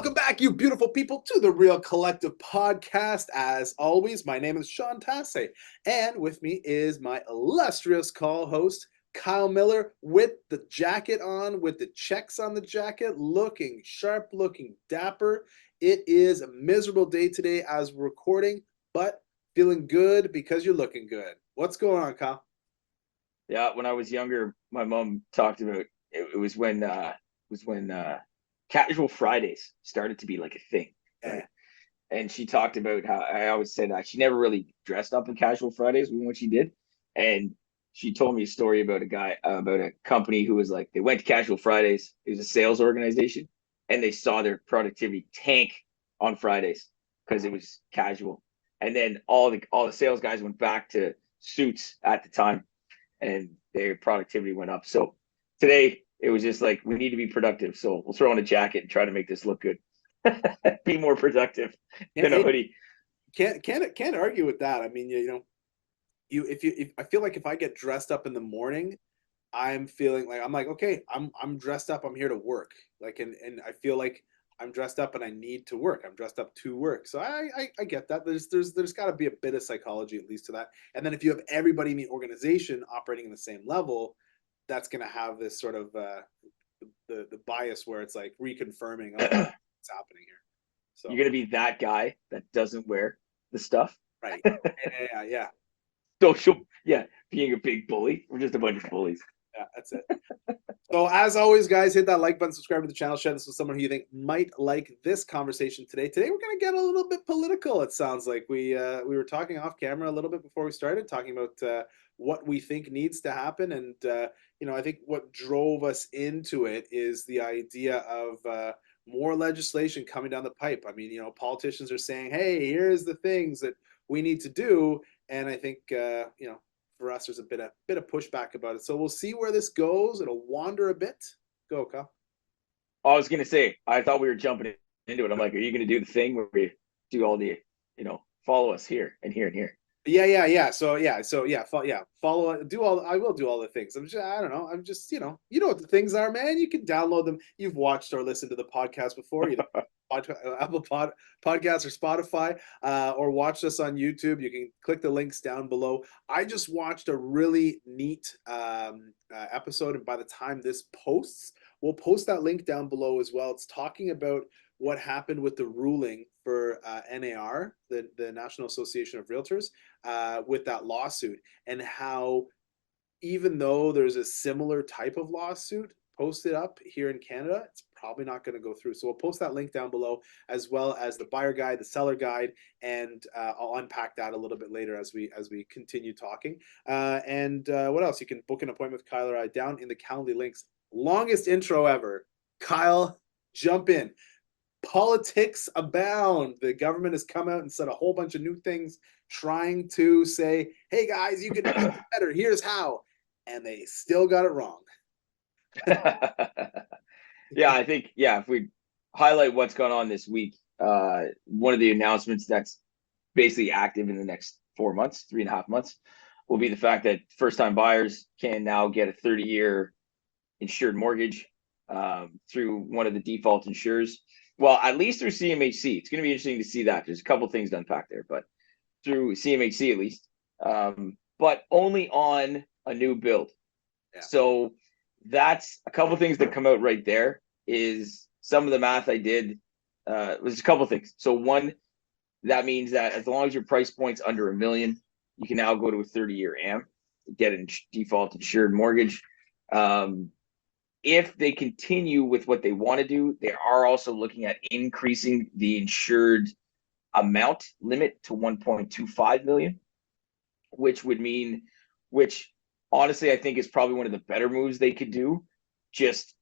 Welcome back, you beautiful people, to the Real Collective Podcast. As always, my name is Sean Tasse, and with me is my illustrious co-host, Kyle Miller, with the jacket on, with the checks on the jacket, looking sharp, looking dapper. It is a miserable day today as we're recording, but feeling good because you're looking good. What's going on, Kyle? Yeah, when I was younger, my mom talked about it was when casual Fridays started to be like a thing, Yeah. right? And she talked about how I always said that she never really dressed up in casual Fridays when she did. And she told me a story about a guy about a company who was like they went to casual Fridays. It was a sales organization, and they saw their productivity tank on Fridays because it was casual. And then all the sales guys went back to suits at the time and their productivity went up. So today it was just like we need to be productive. So we'll throw on a jacket and try to make this look good. Be more productive than a Yeah, hoodie. can't argue with that. I mean, if I feel like if I get dressed up in the morning, I'm feeling like I'm like, okay, I'm dressed up, I'm here to work. Like and I feel like I'm dressed up and I need to work. I'm dressed up to work. So I get that. There's gotta be a bit of psychology at least to that. And then if you have everybody in the organization operating in the same level, that's gonna have this sort of the bias where it's like reconfirming, okay, what's happening here. So You're gonna be that guy that doesn't wear the stuff. right. Yeah. Social, yeah, being a big bully. We're just a bunch of bullies. Yeah, that's it. So as always, guys, hit that like button, subscribe to the channel, share this with someone who you think might like this conversation today. Today we're going to get a little bit political. It sounds like we were talking off camera a little bit before we started, talking about what we think needs to happen, and I think what drove us into it is the idea of more legislation coming down the pipe. I mean, politicians are saying, "Hey, here's the things that we need to do," and I think for us, there's a bit of pushback about it. So we'll see where this goes. It'll wander a bit. Go, Kyle. I was gonna say, I thought we were jumping into it. I'm like, are you gonna do the thing where we do all the, follow us here and here and here? Yeah. Follow. Do all. I will do all the things. I don't know. I'm just. You know what the things are, man. You can download them. You've watched or listened to the podcast before. Apple Podcasts or Spotify, or watch us on YouTube. You can click the links down below. I just watched a really neat episode, and by the time this posts, we'll post that link down below as well. It's talking about what happened with the ruling for NAR, the National Association of Realtors, with that lawsuit, and how even though there's a similar type of lawsuit posted up here in Canada, it's probably not going to go through. So we'll post that link down below, as well as the buyer guide, the seller guide, and I'll unpack that a little bit later as we continue talking. And what else? You can book an appointment with Kyle or I down in the Calendly links. Longest intro ever. Kyle, jump in. Politics abound. The government has come out and said a whole bunch of new things, trying to say, "Hey guys, you can make it better. Here's how," and they still got it wrong. Yeah, I think if we highlight what's going on this week, one of the announcements that's basically active in the next 4 months, 3.5 months, will be the fact that first-time buyers can now get a 30-year insured mortgage through one of the default insurers. Well, at least through CMHC. It's going to be interesting to see that. There's a couple things to unpack there, but through CMHC at least, but only on a new build. Yeah. So that's a couple things that come out right there. Is some of the math I did was a couple things. So one, that means that as long as your price point's under $1 million, you can now go to a 30-year AM, get a default insured mortgage. If they continue with what they want to do, they are also looking at increasing the insured amount limit to 1.25 million, which honestly I think is probably one of the better moves they could do, just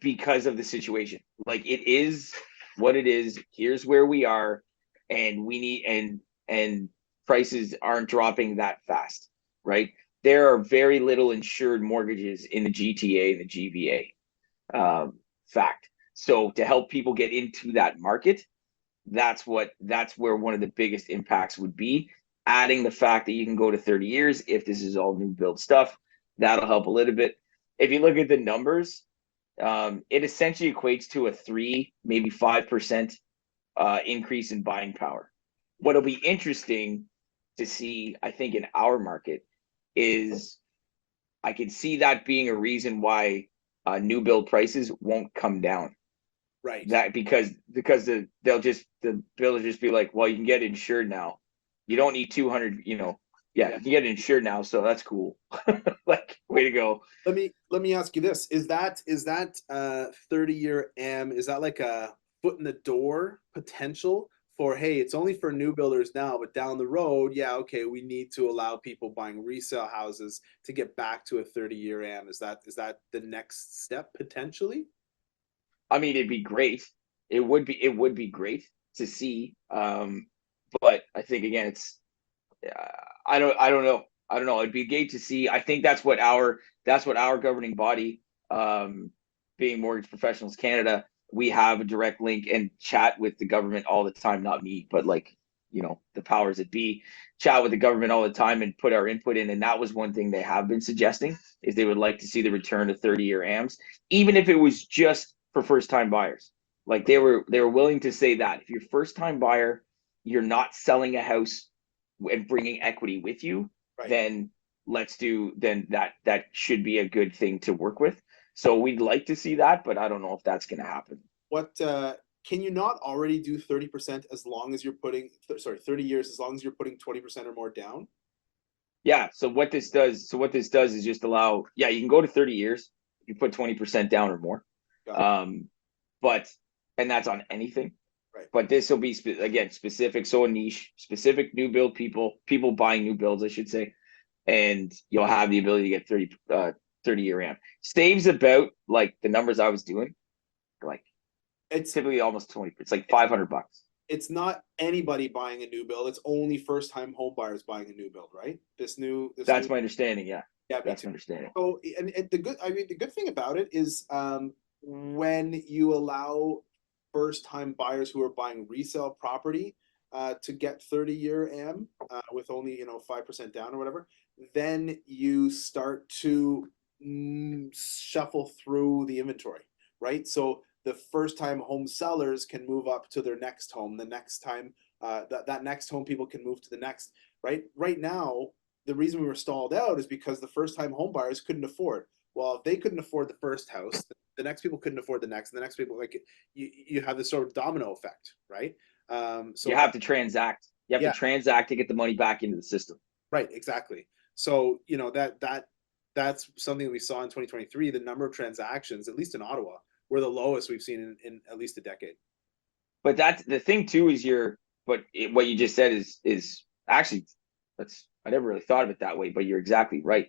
because of the situation. Like, it is what it is. Here's where we are, and we need and prices aren't dropping that fast, right? There are very little insured mortgages in the GTA and the GVA. Fact. So to help people get into that market, that's where one of the biggest impacts would be. Adding the fact that you can go to 30 years if this is all new build stuff, that'll help a little bit. If you look at the numbers, it essentially equates to a 3, maybe 5% increase in buying power. What'll be interesting to see, I think, in our market is I can see that being a reason why new build prices won't come down. Right. That because the bill will just be like, well, you can get insured now. You don't need 200. Yeah, you can get insured now, so that's cool. Like, way to go. Let me ask you this: is that 30-year AM? Is that like a foot in the door potential for, hey, it's only for new builders now, but down the road, yeah, okay, we need to allow people buying resale houses to get back to a 30-year AM. Is that the next step potentially? I mean, it'd be great. It would be great to see. But I think again, it's uh, I don't know. I don't know. It'd be great to see. I think that's what our governing body, being Mortgage Professionals Canada, we have a direct link and chat with the government all the time. Not me, but like the powers that be, chat with the government all the time and put our input in. And that was one thing they have been suggesting is they would like to see the return to 30-year AMs, even if it was just for first time buyers. Like they were willing to say that if you're first time buyer, you're not selling a house and bringing equity with you, Right. then that should be a good thing to work with. So we'd like to see that, but I don't know if that's going to happen. What can you not already do 30% as long as you're putting, sorry, 30 years as long as you're putting 20% or more down? Yeah. So what this does is just allow. Yeah, you can go to 30 years. You put 20% down or more. Got it. But and that's on anything. Right. But this will be again specific, so a niche, specific new build people buying new builds, I should say, and you'll have the ability to get 30-year RAM. Saves about like the numbers I was doing, like It's typically almost 20. It's like $500. it's not anybody buying a new build. It's only first time home buyers buying a new build, right? This new That's my understanding. Yeah, yeah, me that's too. my understanding. So and the good thing about it is when you allow first time buyers who are buying resale property to get 30-year AM with only 5% down or whatever, then you start to shuffle through the inventory, right? So the first time home sellers can move up to their next home. The next time that next home people can move to the next, right? Right now, the reason we were stalled out is because the first time home buyers couldn't afford. Well, if they couldn't afford the first house, the next people couldn't afford the next, and the next people, like, you have this sort of domino effect, right? So You have to transact. You have to yeah, transact to get the money back into the system. right, exactly. So that's something that we saw in 2023. The number of transactions, at least in Ottawa, were the lowest we've seen in at least a decade. But that's the thing too is what you just said is actually that's I never really thought of it that way, but you're exactly right.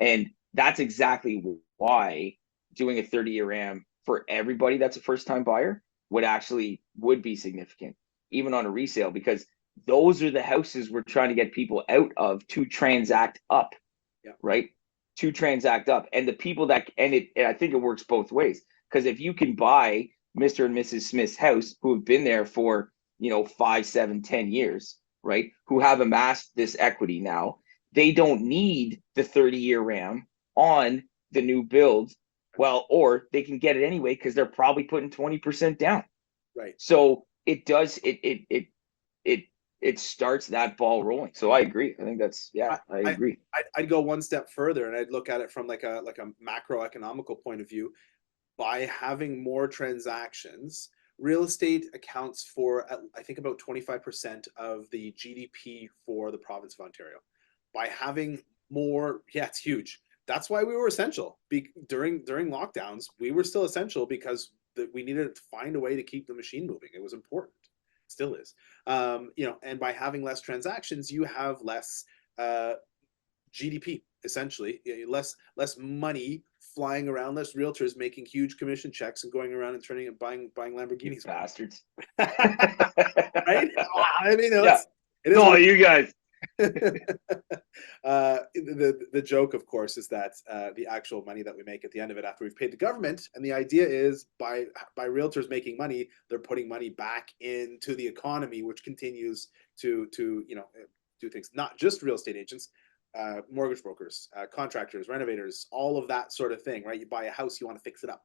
And that's exactly why doing a 30-year RAM for everybody that's a first time buyer would be significant, even on a resale, because those are the houses we're trying to get people out of to transact up, Yeah, right? To transact up. And the people and I think it works both ways. Because if you can buy Mr. and Mrs. Smith's house who have been there for 5, 7, 10 years, right? Who have amassed this equity now, they don't need the 30-year RAM on the new build. Well, or they can get it anyway because they're probably putting 20% down. right. So it does it it starts that ball rolling. So I agree. I think I, I I agree. I'd go one step further and I'd look at it from like a macroeconomical point of view. By having more transactions, real estate accounts for, I think, about 25% of the GDP for the province of Ontario. By having more, yeah, it's huge. That's why we were essential. During lockdowns, we were still essential because we needed to find a way to keep the machine moving. It was important. It still is. And by having less transactions, you have less uh, GDP, essentially, less money flying around, less realtors making huge commission checks and going around and turning and buying You Lamborghinis, bastards. right? I mean, Yeah. it is No, what you guys. the joke, of course, is that the actual money that we make at the end of it after we've paid the government, and the idea is by realtors making money, they're putting money back into the economy, which continues to do things. Not just real estate agents, mortgage brokers, contractors, renovators, all of that sort of thing, right? You buy a house, you want to fix it up.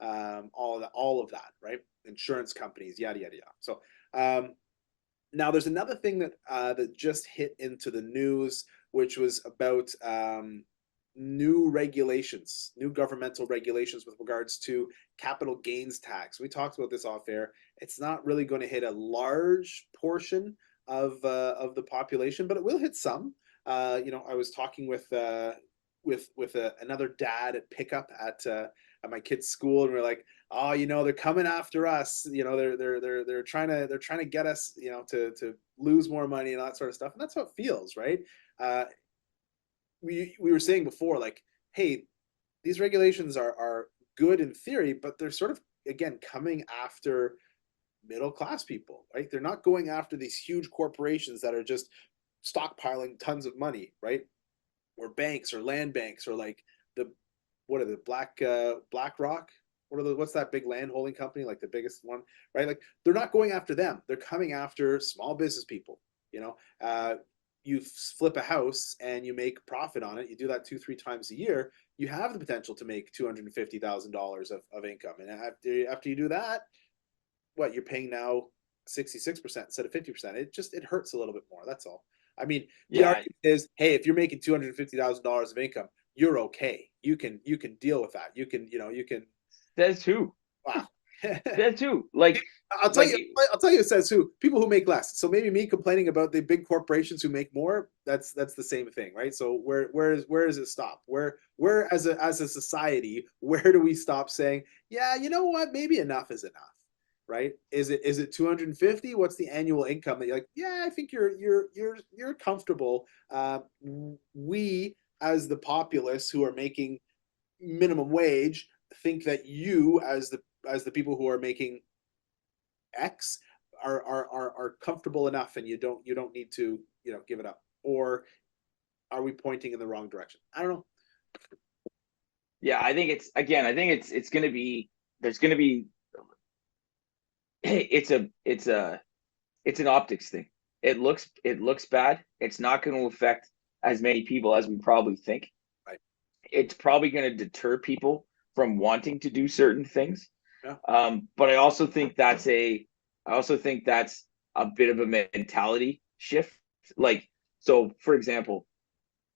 all of that, right? Insurance companies, yada yada yada. So um, now there's another thing that that just hit into the news, which was about new regulations, new governmental regulations with regards to capital gains tax. We talked about this off air. It's not really going to hit a large portion of the population, but it will hit some. I was talking with another dad at pickup at my kid's school, and we're like, oh, they're coming after us. They're trying to get us, to lose more money and all that sort of stuff. And that's how it feels, right? Uh, we were saying before, like, hey, these regulations are good in theory, but they're sort of, again, coming after middle class people, right? They're not going after these huge corporations that are just stockpiling tons of money, right? Or banks or land banks or like the what are the BlackRock? What's that big land holding company, like the biggest one, right? Like they're not going after them. They're coming after small business people. You know, you flip a house and you make profit on it. You do that 2-3 times a year. You have the potential to make $250,000 of income, and after you do that, what you're paying now 66% instead of 50%. It hurts a little bit more. That's all. I mean, the Yeah. argument is, hey, if you're making $250,000 of income, you're okay. You can deal with that. You can. Says who? Wow. Says who? Like, I'll tell like you. I'll tell you. It says who? People who make less. So maybe me complaining about the big corporations who make more. That's the same thing, right? So where does it stop? Where as a society, where do we stop saying, yeah, you know what? Maybe enough is enough, right? Is it 250? What's the annual income that you're like, yeah, I think you're comfortable. We as the populace who are making minimum wage think that you as the people who are making X are comfortable enough, and you don't need to give it up. Or are we pointing in the wrong direction? I don't know. yeah, I think it's gonna be there's gonna be it's an optics thing. It looks bad. It's not going to affect as many people as we probably think. Right. It's probably going to deter people from wanting to do certain things. Yeah. But I also think that's a bit of a mentality shift. Like, so for example,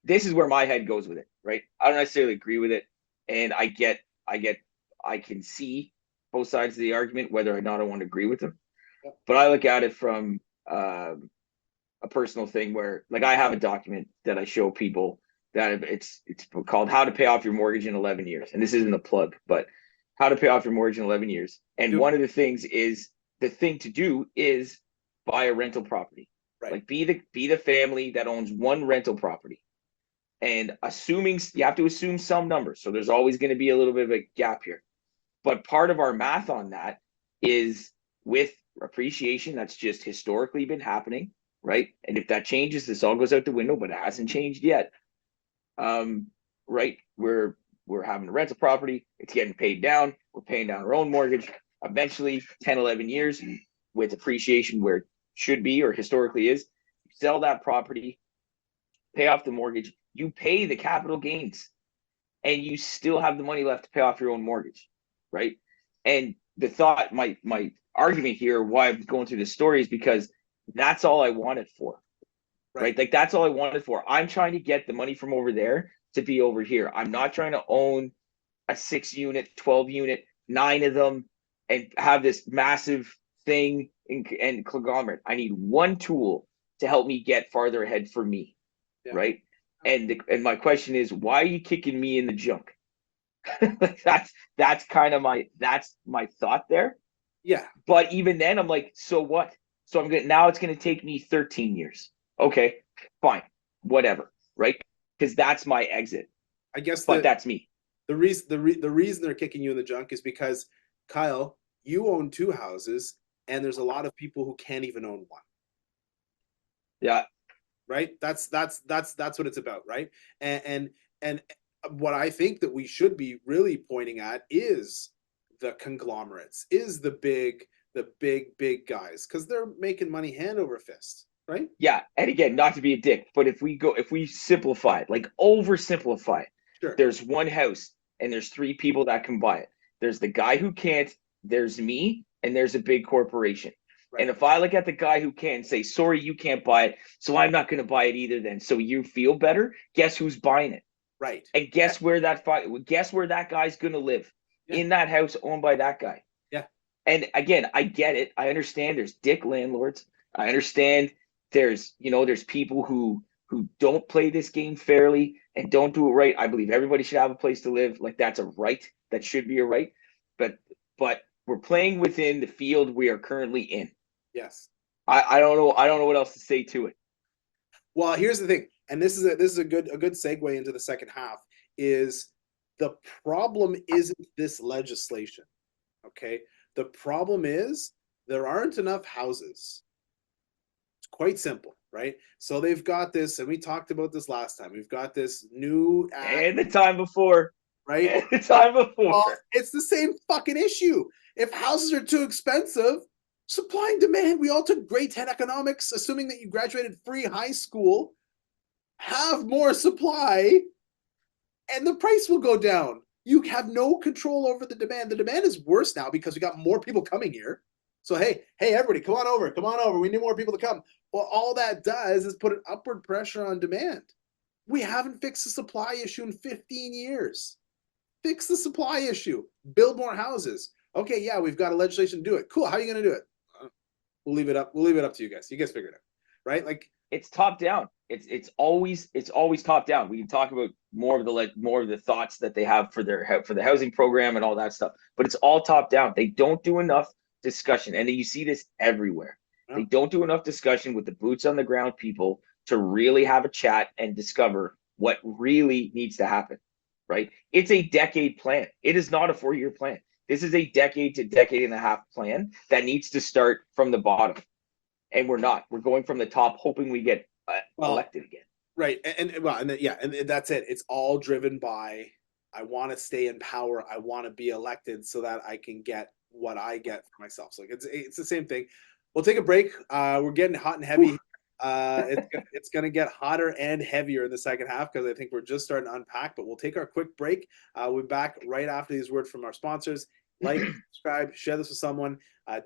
this is where my head goes with it, right? I don't necessarily agree with it, and I get, I can see both sides of the argument, whether or not I want to agree with them. Yeah. But I look at it from a personal thing where, like, I have a document that I show people that it's called "How to Pay Off Your Mortgage in 11 Years," and this isn't a plug, but how to pay off your mortgage in 11 years. And Do one of the things is the thing to do is buy a rental property. right. Like, be the family that owns one rental property, and assuming you have to assume some numbers, so there's always going to be a little bit of a gap here. But part of our math on that is with appreciation that's just historically been happening, right? And if that changes, this all goes out the window, but it hasn't changed yet. Right? We're having a rental property, it's getting paid down, we're paying down our own mortgage. Eventually, 10, 11 years with appreciation where it should be or historically is, you sell that property, pay off the mortgage, you pay the capital gains, and you still have the money left to pay off your own mortgage, right? And the thought, my argument here, why I'm going through this story, is because that's all I wanted for, right? Like, that's all I wanted for. I'm trying to get the money from over there to be over here. I'm not trying to own a 6-unit, 12-unit, 9 of them, and have this massive thing and conglomerate. I need one tool to help me get farther ahead for me, Yeah. right? And my question is, why are you kicking me in the junk? that's kind of my thought there. Yeah. But even then, I'm like, so what? So now it's gonna take me 13 years. Okay, fine, whatever, right? Because that's my exit. I guess But that's me. the reason they're kicking you in the junk is because, Kyle, you own 2 houses, and there's a lot of people who can't even own one. Yeah. Right. That's what it's about, right? And what I think that we should be really pointing at is the conglomerates, is the big guys, because they're making money hand over fist, right? Yeah. And again, not to be a dick, but if we simplify it, like oversimplify it, Sure. there's one house and there's 3 people that can buy it. There's the guy who can't, there's me, and there's a big corporation. Right. And if I look at the guy who can say, sorry, you can't buy it, so I'm not going to buy it either then. So you feel better? Guess who's buying it? Right. And guess where that guy's going to live? Yeah. In that house owned by that guy. Yeah. And again, I get it. I understand there's dick landlords. I understand there's people who don't play this game fairly and don't do it right. I believe everybody should have a place to live. Like, that's a right. That should be a right. But we're playing within the field we are currently in. Yes. I don't know what else to say to it. Well, here's the thing, and this is a good segue into the second half. Is the problem isn't this legislation, okay? The problem is there aren't enough houses. It's quite simple, right? So they've got this, and we talked about this last time. We've got this new act, And the time before, right? And the time before. Well, it's the same fucking issue. If houses are too expensive, supply and demand. We all took grade 10 economics, assuming that you graduated free high school. Have more supply, and the price will go down. You have no control over the demand. The demand is worse now because we got more people coming here. So hey, everybody, come on over. We need more people to come. Well, all that does is put an upward pressure on demand. We haven't fixed the supply issue in 15 years. Fix the supply issue. Build more houses. Okay, yeah, we've got a legislation to do it. Cool. How are you going to do it? We'll leave it up. We'll leave it up to you guys. You guys figure it out, right? Like, it's top down. It's always top down. We can talk about more of the thoughts that they have for the housing program and all that stuff, but it's all top down. They don't do enough discussion, and you see this everywhere. No. They don't do enough discussion with the boots on the ground people to really have a chat and discover what really needs to happen. Right? It's a decade plan. It is not a 4-year plan. This is a decade to decade and a half plan that needs to start from the bottom. And we're not. We're going from the top, hoping we get elected again. Right, and that's it. It's all driven by, I want to stay in power. I want to be elected so that I can get what I get for myself. So it's the same thing. We'll take a break. We're getting hot and heavy. It's going to get hotter and heavier in the second half because I think we're just starting to unpack. But we'll take our quick break. We'll be back right after these words from our sponsors. Like, subscribe, share this with someone.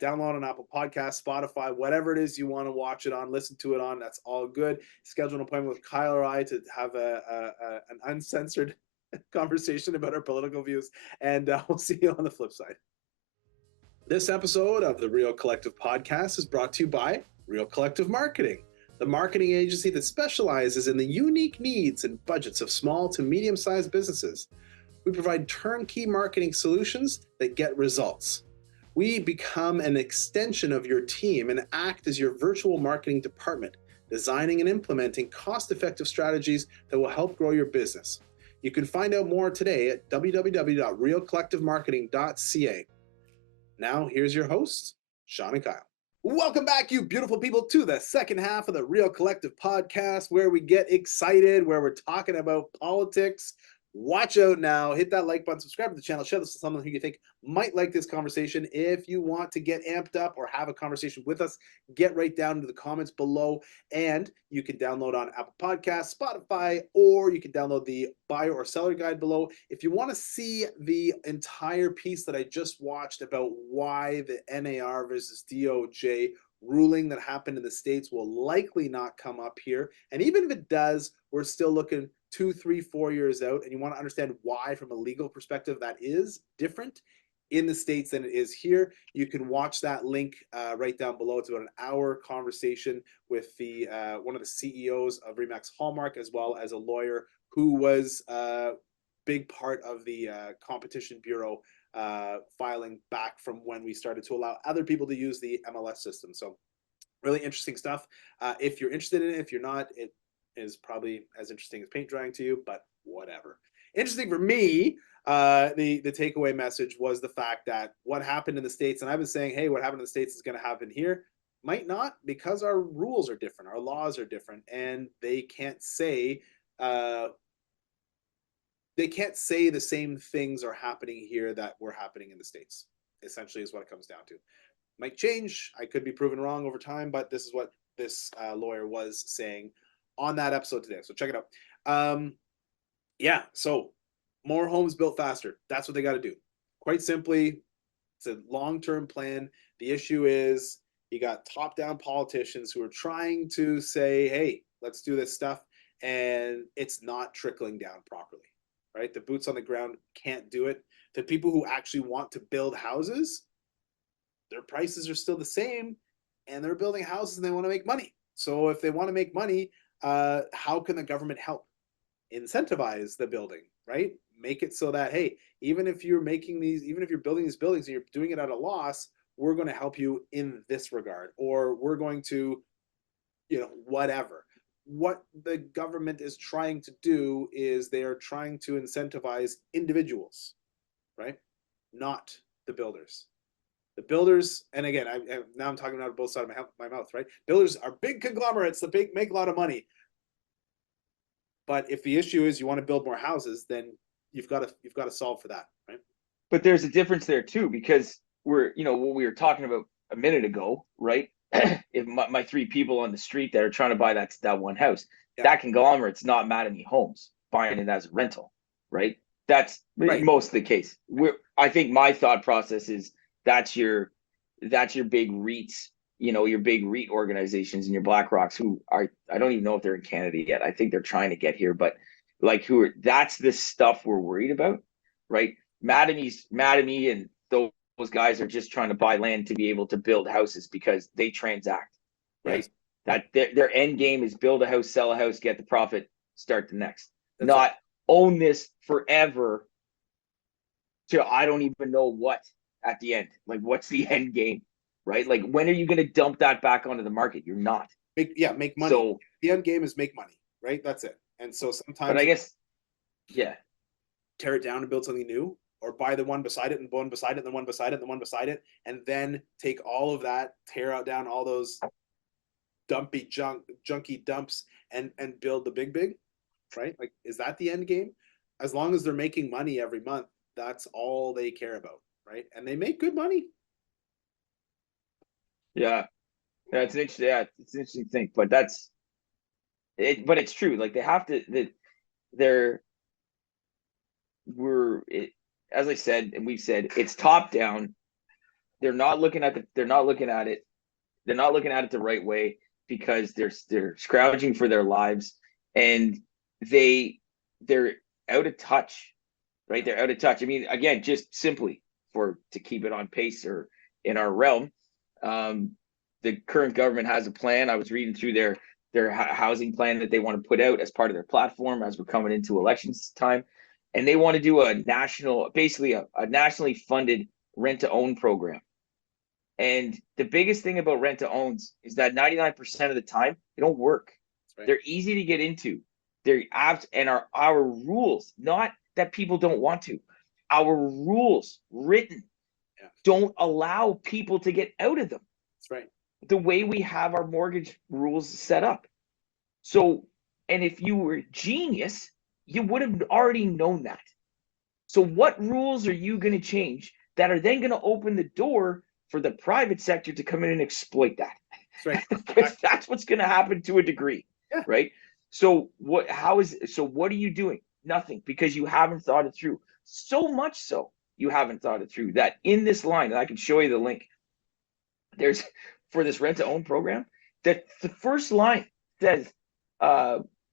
Download on Apple Podcasts, Spotify, whatever it is you want to watch it on, listen to it on. That's all good. Schedule an appointment with Kyle or I to have an uncensored conversation about our political views. And we'll see you on the flip side. This episode of the Real Collective Podcast is brought to you by Real Collective Marketing, the marketing agency that specializes in the unique needs and budgets of small to medium-sized businesses. We provide turnkey marketing solutions that get results. We become an extension of your team and act as your virtual marketing department, designing and implementing cost-effective strategies that will help grow your business. You can find out more today at www.realcollectivemarketing.ca. Now, here's your hosts, Sean and Kyle. Welcome back, you beautiful people, to the second half of the Real Collective Podcast, where we get excited, where we're talking about politics. Watch out now. Hit that like button, subscribe to the channel, share this with someone who you think might like this conversation. If you want to get amped up or have a conversation with us, get right down into the comments below. And you can download on Apple Podcasts, Spotify, or you can download the buyer or seller guide below. If you want to see the entire piece that I just watched about why the NAR versus DOJ ruling that happened in the States will likely not come up here. And even if it does, we're still looking 2, 3, 4 years out, and you want to understand why from a legal perspective that is different in the States than it is here. You can watch that link right down below. It's about an hour conversation with the one of the CEOs of Remax Hallmark, as well as a lawyer who was a big part of the Competition Bureau filing back from when we started to allow other people to use the MLS system. So really interesting stuff. If you're interested in it, if you're not, it is probably as interesting as paint drying to you, but whatever. Interesting for me, the takeaway message was the fact that what happened in the States, and I've been saying, hey, what happened in the States is going to happen here, might not, because our rules are different, our laws are different, and they can't say the same things are happening here that were happening in the States. Essentially, is what it comes down to. Might change. I could be proven wrong over time, but this is what this lawyer was saying on that episode today. So check it out. So more homes built faster. That's what they got to do. quite simply, it's a long-term plan. The issue is you got top-down politicians who are trying to say, hey, let's do this stuff, and it's not trickling down properly, right? The boots on the ground can't do it. The people who actually want to build houses, their prices are still the same, and they're building houses and they want to make money. So if they want to make money, how can the government help? Incentivize the building, right? Make it so that, hey, even if you're building these buildings and you're doing it at a loss, we're going to help you in this regard, or we're going to, whatever. What the government is trying to do is they are trying to incentivize individuals, right? Not the builders. The builders, and again, now I'm talking out of both sides of my mouth, right? Builders are big conglomerates that make a lot of money. But if the issue is you want to build more houses, then you've got to solve for that, right? But there's a difference there too, because what we were talking about a minute ago, right? If my three people on the street that are trying to buy that one house, Yeah. that conglomerate's not mad at me homes buying it as a rental, right? That's Right. most of the case. I think my thought process is that's your big REITs, your big REIT organizations and your BlackRocks, who are, I don't even know if they're in Canada yet. I think they're trying to get here, but like that's the stuff we're worried about, right? Mad at me, and those guys are just trying to buy land to be able to build houses because they transact, right? Yes. That their end game is build a house, sell a house, get the profit, start the next. That's not right. Own this forever to I don't even know what at the end. Like, what's the end game, right? Like, when are you going to dump that back onto the market? You're not. Make money. So the end game is make money, right? That's it. And so sometimes, but I guess, yeah, tear it down and build something new, or buy the one beside it and one beside it and the one beside it and the one beside it, and then take all of that, tear out down all those junky dumps, and build the big, right? Like, is that the end game? As long as they're making money every month, that's all they care about, right? And they make good money. Yeah, it's an interesting. Yeah, it's an interesting thing, but that's it. But it's true. Like, they have to. As I said, and we've said, it's top down. They're not looking at it. They're not looking at it the right way, because they're scrounging for their lives, and they're out of touch, right? They're out of touch. I mean, again, just simply to keep it on pace or in our realm, the current government has a plan. I was reading through their housing plan that they want to put out as part of their platform as we're coming into elections time, and they want to do basically a nationally funded rent to own program. And the biggest thing about rent to owns is that 99% of the time they don't work. Right. They're easy to get into. They're apps, and our rules, not that people don't want to, our rules written don't allow people to get out of them. That's right. The way we have our mortgage rules set up. So, and if you were genius, you would have already known that. So what rules are you going to change that are then going to open the door for the private sector to come in and exploit that? That's right. Because that's what's going to happen to a degree, right? So what are you doing? Nothing, because you haven't thought it through. So much so you haven't thought it through that in this line, and I can show you the link, there's, for this rent to own program, that the first line says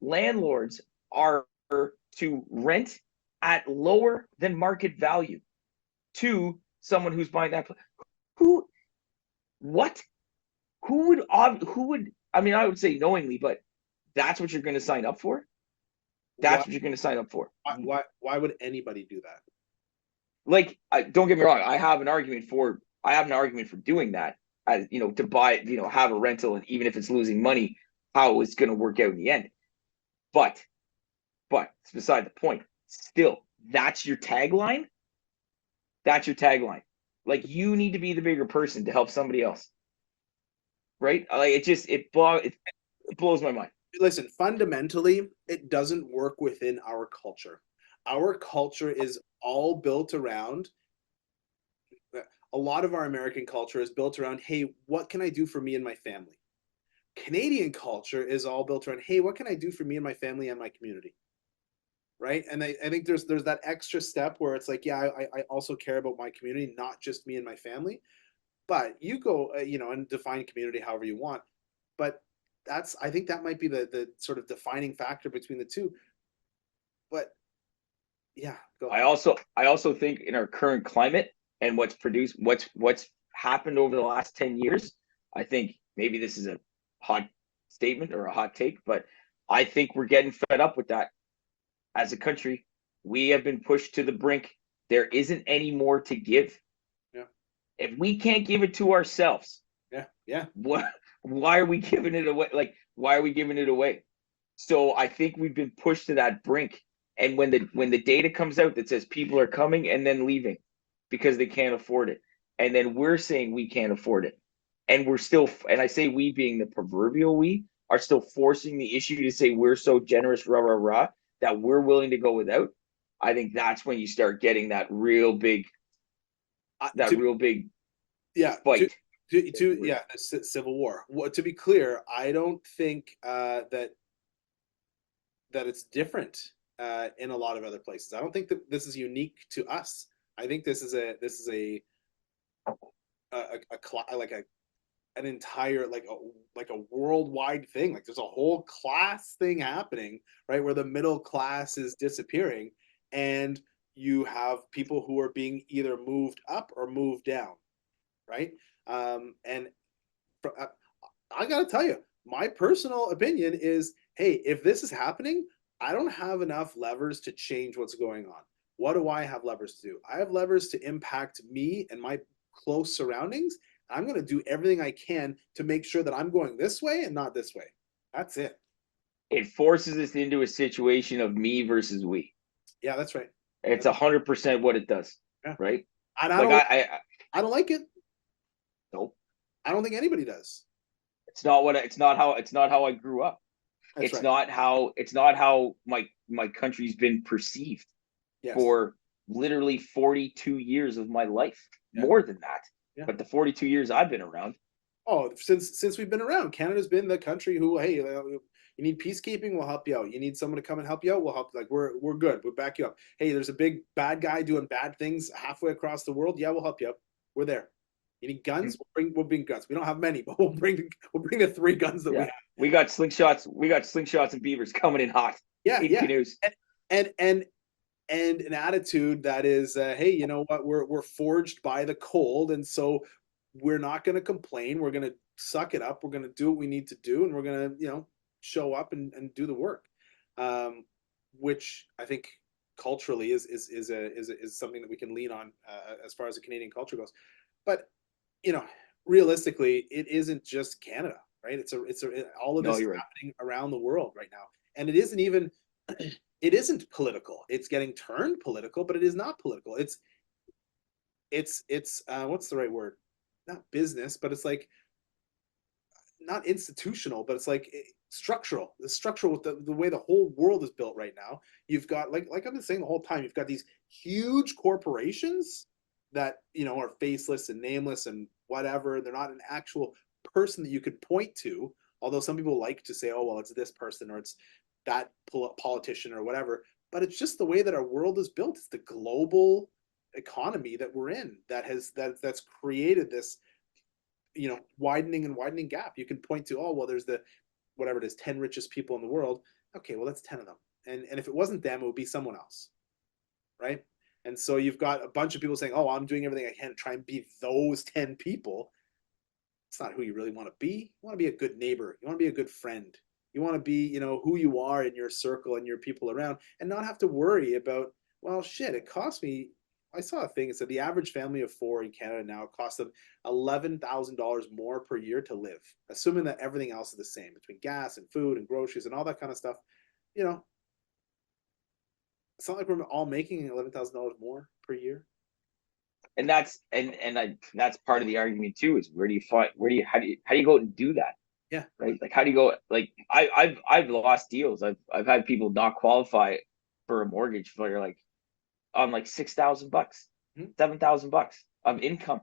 landlords are to rent at lower than market value to someone who's buying that. Who would, I mean, I would say knowingly, but that's what you're going to sign up for? What you're going to sign up for. Why would anybody do that? Like, don't get me wrong, I have an argument for doing that, as to buy, have a rental, and even if it's losing money, how it's going to work out in the end. But it's beside the point. Still, that's your tagline. Like, you need to be the bigger person to help somebody else, right? Like, it blows my mind. Listen, fundamentally, it doesn't work within our culture. Our culture is all built around, a lot of our American culture is built around, hey, what can I do for me and my family? Canadian culture is all built around, hey, what can I do for me and my family and my community? right? And I think there's that extra step where it's like, yeah, I also care about my community, not just me and my family. But you go, and define community however you want. But I think that might be the sort of defining factor between the two. But yeah, go. I also think in our current climate and what's happened over the last 10 years, I think maybe this is a hot statement or a hot take, but I think we're getting fed up with that as a country. We have been pushed to the brink. There isn't any more to give. Yeah, If we can't give it to ourselves, yeah, yeah. what why are we giving it away? Like, why are we giving it away? So I think we've been pushed to that brink. And when the data comes out that says people are coming and then leaving because they can't afford it, and then we're saying we can't afford it, and we're still, and I say we being the proverbial we, are still forcing the issue to say we're so generous, rah rah rah, that we're willing to go without. I think that's when you start getting that real big, To yeah, fight. yeah, civil war. Well, to be clear, I don't think that it's different in a lot of other places. I don't think that this is unique to us. I think like an entire like a worldwide thing. Like there's a whole class thing happening, right, where the middle class is disappearing, and you have people who are being either moved up or moved down, right? And I gotta tell you, my personal opinion is, hey, if this is happening, I don't have enough levers to change what's going on. What do I have levers to do? I have levers to impact me and my close surroundings. I'm going to do everything I can to make sure that I'm going this way and not this way. That's it. It forces us into a situation of me versus we. Yeah, that's right. It's 100% what it does, Yeah. right? And Like I don't like it. nope. I don't think anybody does. It's not how I grew up. That's right. It's not how my country's been perceived Yes. for literally 42 years of my life. Yeah. More than that. Yeah. But the 42 years I've been around. Oh, since we've been around, Canada's been the country who, hey, you need peacekeeping, we'll help you out. You need someone to come and help you out, we'll help. Like we're good. We'll back you up. Hey, there's a big bad guy doing bad things halfway across the world. Yeah, we'll help you out. We're there. You need guns? We'll bring guns. We don't have many, but we'll bring the 3 guns that we Yeah. have. We got slingshots and beavers coming in hot. Yeah, In yeah. canoes. And an attitude that is, hey, you know what? We're forged by the cold, and so we're not going to complain. We're going to suck it up. We're going to do what we need to do, and we're going to, show up and do the work. Which I think culturally is something that we can lean on as far as the Canadian culture goes. But you know, realistically, it isn't just Canada, right? All of No, this is you're right. happening around the world right now, and it isn't even. It isn't political. It's getting turned political, but it is not political. It's what's the right word? Not business, but it's like not institutional, but it's like structural. The structural with the way the whole world is built right now. You've got like I've been saying the whole time. You've got these huge corporations that are faceless and nameless and whatever. They're not an actual person that you could point to. Although some people like to say, oh well, it's this person or it's that politician or whatever. But it's just the way that our world is built. It's the global economy that we're in that's created this widening and widening gap. You can point to, oh well, there's the whatever it is, 10 richest people in the world. Okay, well that's 10 of them, and if it wasn't them, it would be someone else, right? And so you've got a bunch of people saying, oh, I'm doing everything I can to try and be those 10 people. It's not who you really want to be. You want to be a good neighbor. You want to be a good friend. You want to be, who you are in your circle and your people around, and not have to worry about, well, shit, it cost me. I saw a thing. It said the average family of 4 in Canada now costs them $11,000 more per year to live, assuming that everything else is the same between gas and food and groceries and all that kind of stuff. You know, it's not like we're all making $11,000 more per year. And that's part of the argument too, is where do you find how do you go out and do that? Yeah. Right? Like how do you go, like I've lost deals. I've had people not qualify for a mortgage for like on like $6,000, $7,000 of income.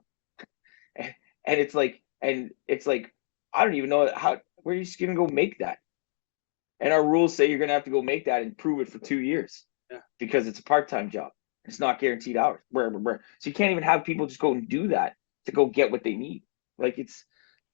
And it's like I don't even know where are you just gonna go make that? And our rules say you're gonna have to go make that and prove it for 2 years. Yeah. because it's a part-time job. It's not guaranteed hours. So you can't even have people just go and do that to go get what they need. Like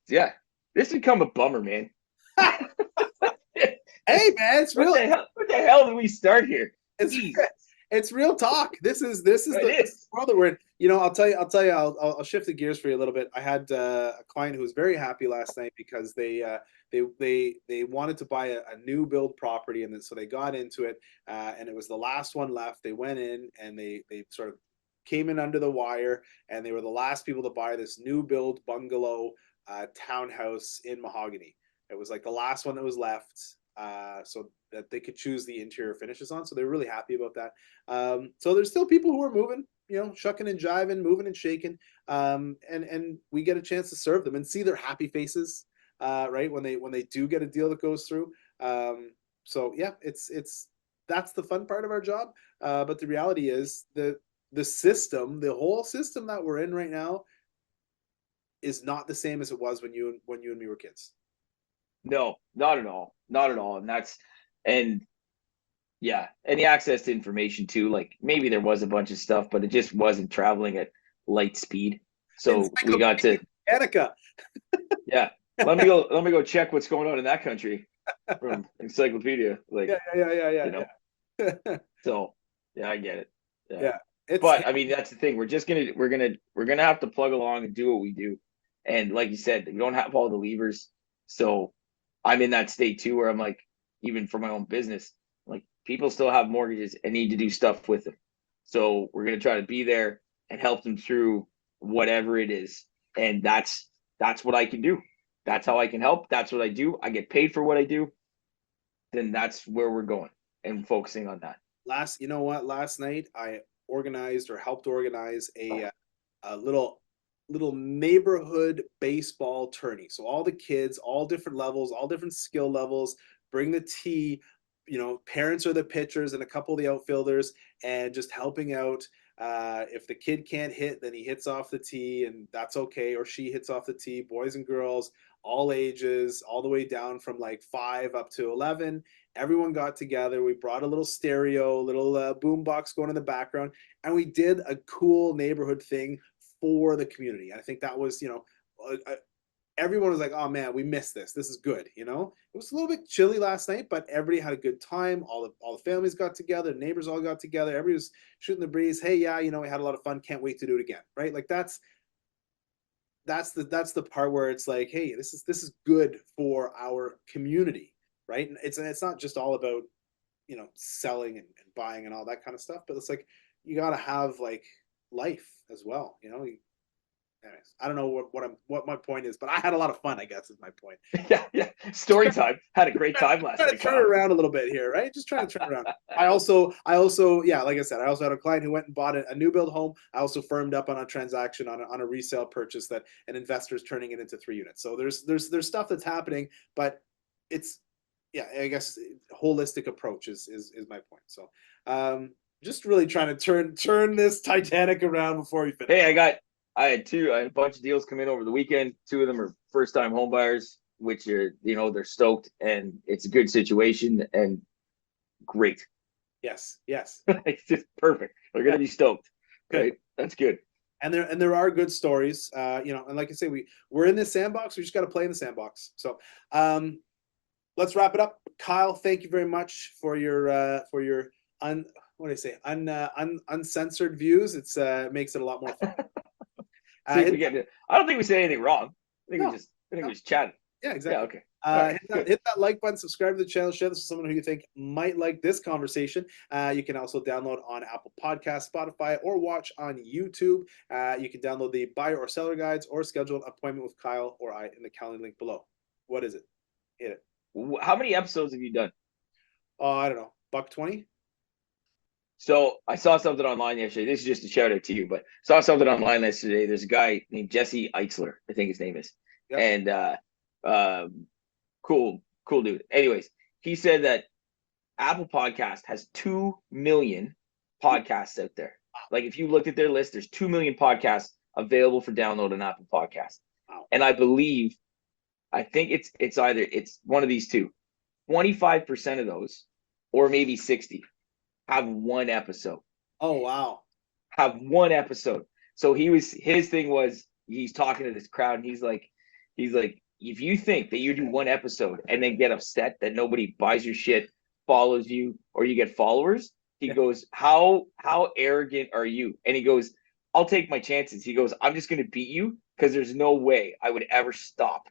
yeah, this has become a bummer, man. Hey man, it's real. What the hell did we start here? It's Jesus. it's real talk. This is It the is. world that we're in. You know, I'll shift the gears for you a little bit. I had a client who was very happy last night because they wanted to buy a new build property, and then so they got into it, and it was the last one left. They went in and they sort of came in under the wire, and they were the last people to buy this new build bungalow townhouse in mahogany. It was like the last one that was left, so that they could choose the interior finishes on. So they're really happy about that. So there's still people who are moving, you know, shucking and jiving, moving and shaking, and we get a chance to serve them and see their happy faces, right, when they do get a deal that goes through. So yeah, it's that's the fun part of our job. But the reality is the system, the whole system that we're in right now, is not the same as it was when you and me were kids. No, not at all. Not at all. And yeah, and the access to information too. Like maybe there was a bunch of stuff, but it just wasn't traveling at light speed. So we got to, Annika. yeah. Let me go check what's going on in that country from encyclopedia. Like, you know. Yeah. So yeah, I get it. Yeah. Yeah. It's But I mean, that's the thing. We're gonna have to plug along and do what we do. And like you said, we don't have all the levers. So I'm in that state too, where I'm like, even for my own business, like people still have mortgages and need to do stuff with them. So we're gonna try to be there and help them through whatever it is. And that's what I can do. That's how I can help. That's what I do. I get paid for what I do. Then that's where we're going and focusing on that. you know what? Last night I organized or helped organize a little neighborhood baseball tourney. So all the kids, all different levels, all different skill levels, bring the tee. You know, parents are the pitchers and a couple of the outfielders, and just helping out. If the kid can't hit, then he hits off the tee, and that's okay. Or she hits off the tee. Boys and girls, all ages, all the way down from like 5 up to 11. Everyone got together. We brought a little stereo, little boom box going in the background, and we did a cool neighborhood thing for the community. I think that was, you know, everyone was like, "Oh man, we missed this. This is good." You know, it was a little bit chilly last night, but everybody had a good time. All the families got together, neighbors all got together. Everybody was shooting the breeze. Hey, yeah, you know, we had a lot of fun. Can't wait to do it again. Right? Like that's the part where it's like, hey, this is good for our community, right? And it's not just all about, you know, selling and buying and all that kind of stuff, but it's like you got to have like life as well, you know. Anyways, I don't know what my point is, but I had a lot of fun, I guess, is my point. Yeah. Story time. Had a great time last Trying night, to turn Kyle. it around a little bit here, right? Just trying to turn it around. I also, yeah, like I said, I also had a client who went and bought a new build home. I also firmed up on a transaction on a resale purchase that an investor is turning it into 3 units. So there's stuff that's happening, but it's, yeah, I guess holistic approach is my point. So just really trying to turn this Titanic around before we finish. Hey, I had a bunch of deals come in over the weekend. 2 of them are first time home buyers, which are, you know, they're stoked and it's a good situation and great. Yes. It's just perfect. They're gonna be stoked. Good. Right? That's good. And there are good stories, you know, and like I say, we're in this sandbox. We just got to play in the sandbox. So let's wrap it up. Kyle, thank you very much for your what do I say, uncensored views. It's makes it a lot more fun. See if we get it. I don't think we said anything wrong. I think No, we just chatted. yeah, exactly. Yeah, okay. Right, hit that like button, subscribe to the channel, share this with someone who you think might like this conversation. You can also download on Apple Podcasts, Spotify, or watch on YouTube. You can download the buyer or seller guides or schedule an appointment with Kyle or I in the calendar link below. What is it? Hit it. How many episodes have you done? I don't know, $120. So I saw something online yesterday. This is just a shout out to you, but saw something online yesterday. There's a guy named Jesse Eitzler, I think his name is. Yep. And cool dude. Anyways, he said that Apple Podcast has 2 million podcasts out there. Like if you looked at their list, there's 2 million podcasts available for download on Apple Podcasts. Wow. And I think it's one of these two. 25% of those, or maybe 60, have one episode. Oh, wow. Have one episode. So his thing was, he's talking to this crowd and he's like, if you think that you do one episode and then get upset that nobody buys your shit, follows you, or you get followers, he goes, how arrogant are you? And he goes, I'll take my chances. He goes, I'm just going to beat you because there's no way I would ever stop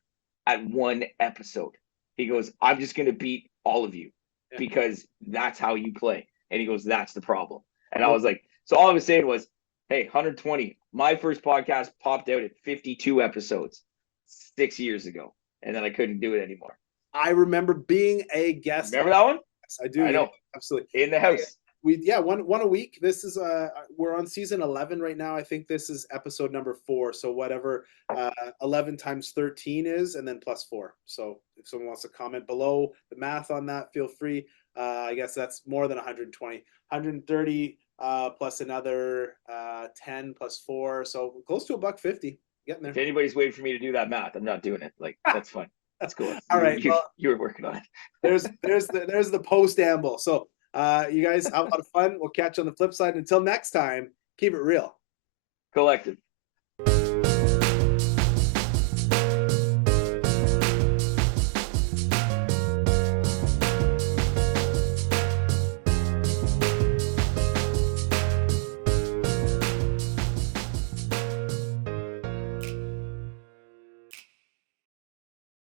at one episode. He goes, I'm just going to beat all of you because that's how you play. And he goes, that's the problem. And I was like, so all I was saying was, hey, 120. My first podcast popped out at 52 episodes 6 years ago, and then I couldn't do it anymore. I remember being a guest. Remember that one? Yes, I do. I know. Absolutely. In the house. One a week. This is we're on season 11 right now. I think this is episode number 4. So whatever 11 times 13 is, and then plus 4. So if someone wants to comment below the math on that, feel free. I guess that's more than 120, 130 plus another 10 plus 4, so close to $1.50. Getting there. If anybody's waiting for me to do that math, I'm not doing it. Like, that's fine. That's cool. All right, you were working on it. there's the post amble. So you guys have a lot of fun. We'll catch you on the flip side. Until next time, keep it real. Collective.